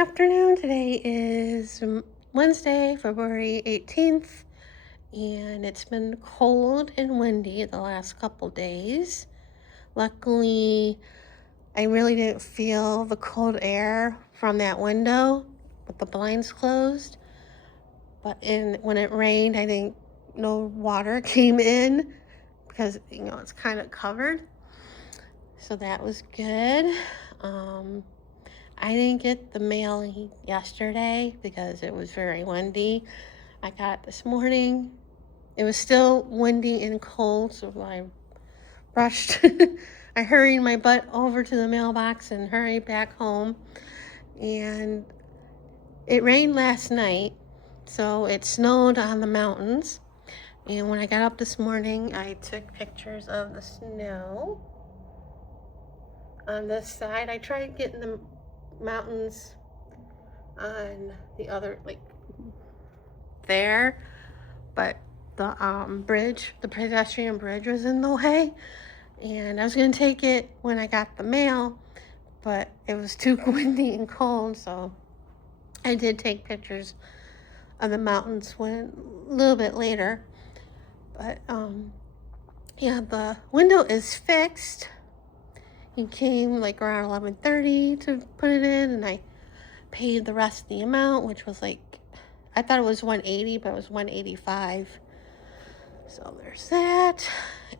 afternoon. Today is Wednesday, February 18th, and it's been cold and windy the last couple days. Luckily, I really didn't feel the cold air from that window with the blinds closed. But when it rained, I think no water came in because, it's kind of covered. So that was good. I didn't get the mail yesterday because it was very windy. I got it this morning. It was still windy and cold, so I rushed. I hurried my butt over to the mailbox and hurried back home. And it rained last night, so it snowed on the mountains. And when I got up this morning, I took pictures of the snow on this side. I tried getting the mountains on the other, there, but the the pedestrian bridge was in the way, and I was going to take it when I got the mail, but it was too windy and cold, so I did take pictures of the mountains a little bit later. But yeah, the window is fixed. He came around 11:30 to put it in, and I paid the rest of the amount, which was I thought it was $180, but it was $185. So there's that.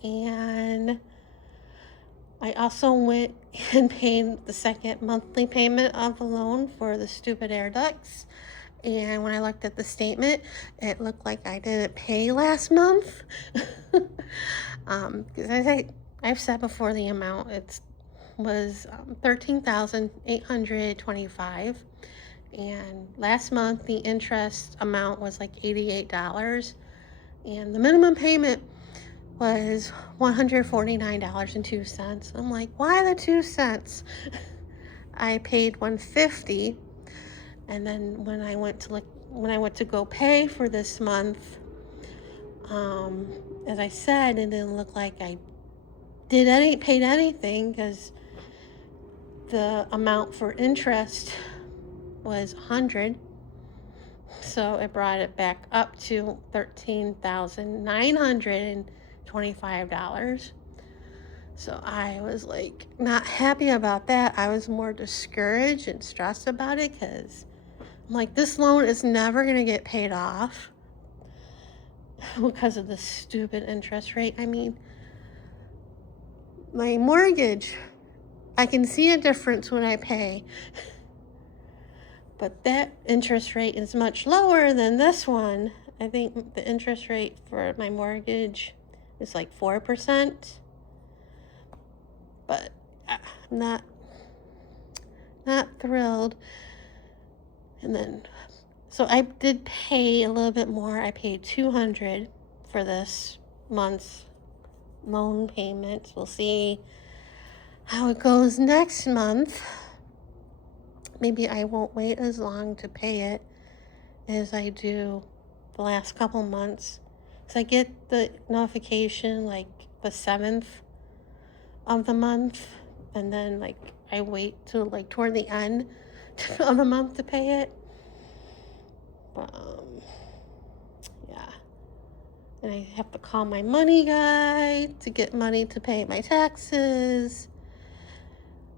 And I also went and paid the second monthly payment of the loan for the stupid air ducts. And when I looked at the statement, it looked like I didn't pay last month. Because I've said before, the amount was $13,825. And last month, the interest amount was $88. And the minimum payment was $149.02. I'm like, why the 2 cents? I paid $150, and then when I went to go pay for this month, as I said, it didn't look like I paid anything because the amount for interest was $100. So it brought it back up to $13,925. So I was not happy about that. I was more discouraged and stressed about it because I'm like, this loan is never going to get paid off because of the stupid interest rate. I mean, my mortgage, I can see a difference when I pay. But that interest rate is much lower than this one. I think the interest rate for my mortgage is 4%. But I'm not thrilled. And then, so I did pay a little bit more. I paid $200 for this month's loan payments. We'll see how it goes next month. Maybe I won't wait as long to pay it as I do the last couple months. So I get the notification the 7th of the month, and then I wait till toward the end of the month to pay it. But yeah. And I have to call my money guy to get money to pay my taxes.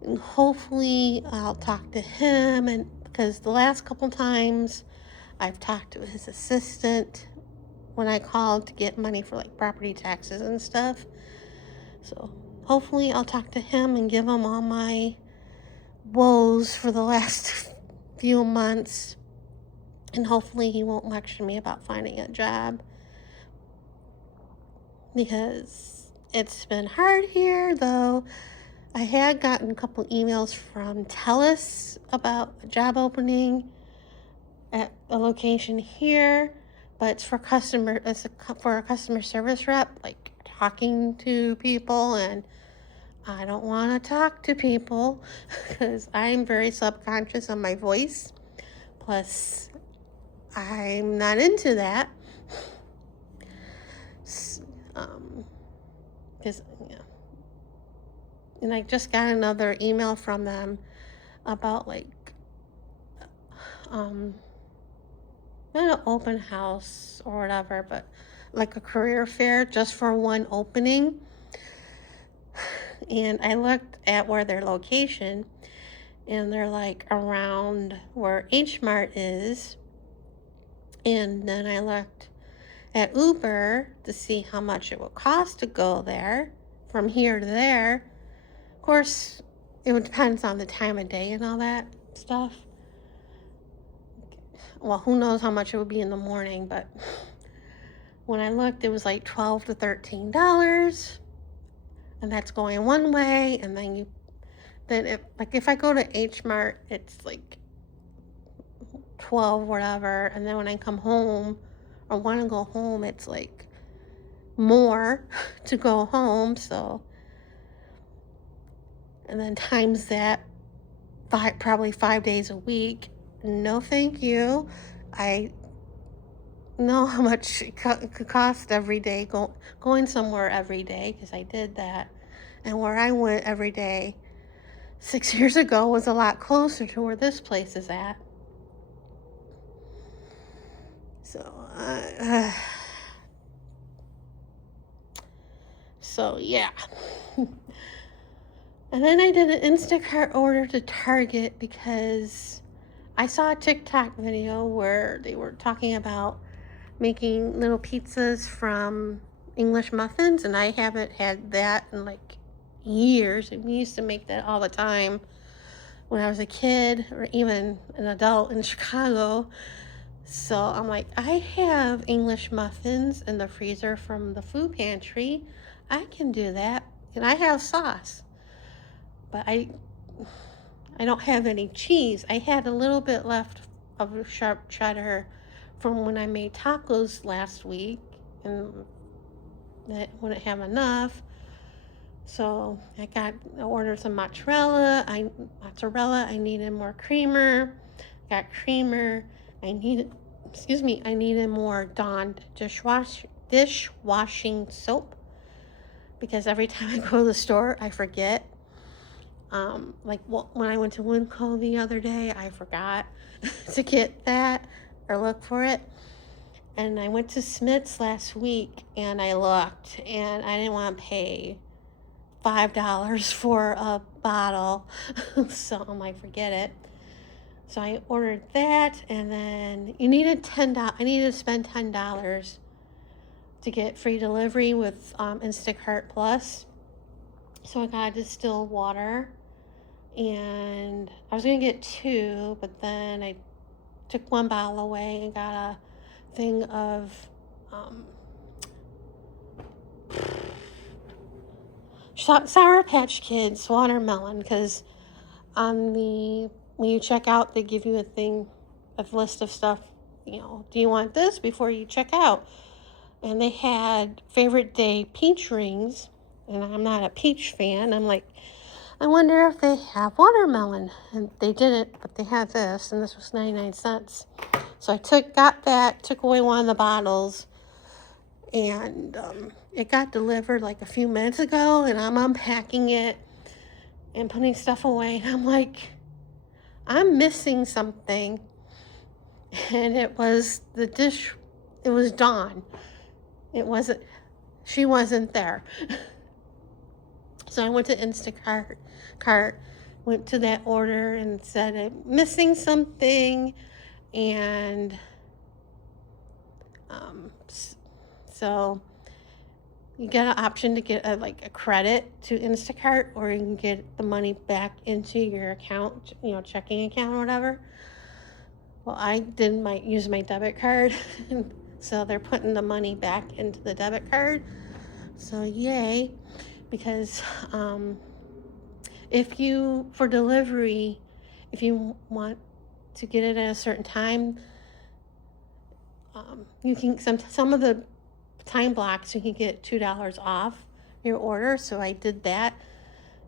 And hopefully I'll talk to him, and because the last couple times I've talked to his assistant when I called to get money for property taxes and stuff. So hopefully I'll talk to him and give him all my woes for the last few months. And hopefully he won't lecture me about finding a job, because it's been hard here, though. I had gotten a couple emails from TELUS about a job opening at a location here, but it's for a customer service rep, talking to people, and I don't want to talk to people because I'm very subconscious on my voice. Plus, I'm not into that. Because, and I just got another email from them about not an open house or whatever, but like a career fair just for one opening. And I looked at where their location, and they're like around where H Mart is. And then I looked at Uber to see how much it would cost to go there from here to there. Of course, it would depends on the time of day and all that stuff. Well, who knows how much it would be in the morning, but when I looked, it was like $12 to $13, and that's going one way. And then if I go to H Mart, it's like 12 whatever, and then when I come home or want to go home, it's like more to go home. So, and then times that probably 5 days a week. No, thank you. I know how much it could cost every day going somewhere every day, because I did that. And where I went every day 6 years ago was a lot closer to where this place is at. So yeah. And then I did an Instacart order to Target because I saw a TikTok video where they were talking about making little pizzas from English muffins, and I haven't had that in like years. And we used to make that all the time when I was a kid or even an adult in Chicago. So I'm like, I have English muffins in the freezer from the food pantry. I can do that. And I have sauce. But I don't have any cheese. I had a little bit left of sharp cheddar from when I made tacos last week, and that wouldn't have enough. So I ordered some mozzarella. I needed more creamer. Got creamer. I needed more Dawn dishwashing soap, because every time I go to the store, I forget. When I went to Winco the other day, I forgot to get that or look for it. And I went to Smith's last week, and I looked, and I didn't want to pay $5 for a bottle. So I'm like, forget it. So I ordered that, and then I needed to spend $10 to get free delivery with Instacart Plus. So I got distilled water, and I was going to get 2, but then I took 1 bottle away and got a thing of Sour Patch Kids watermelon, because when you check out, they give you a list of stuff, do you want this before you check out? And they had favorite day peach rings, and I'm not a peach fan. I'm like, I wonder if they have watermelon. And they didn't, but they had this, and this was 99 cents. So I got that, took away one of the bottles, and it got delivered like a few minutes ago, and I'm unpacking it and putting stuff away, and I'm like, I'm missing something. And it was it was Dawn. She wasn't there. So I went to Instacart, went to that order and said I'm missing something, and so you get an option to get a credit to Instacart, or you can get the money back into your account, checking account or whatever. Well, I use my debit card, so they're putting the money back into the debit card. So yay, because for delivery, if you want to get it at a certain time, you can some of the time blocks, you can get $2 off your order. So I did that.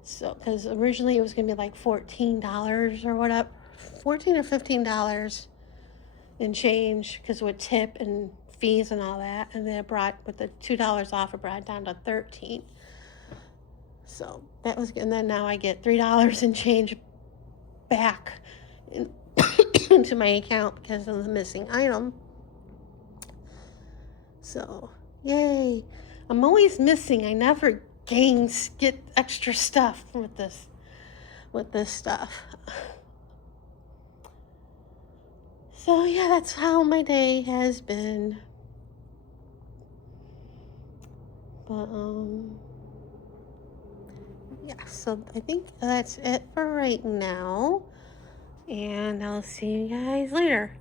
So because originally it was gonna be like $14 or whatever, $14 or $15 and change, because with tip and fees and all that, and then with the $2 off, it brought it down to $13. So that was good. And then now I get $3 and change back into my account because of the missing item. So, yay. I'm always missing. I never get extra stuff with this stuff. So, yeah, that's how my day has been. But yeah, so I think that's it for right now. And I'll see you guys later.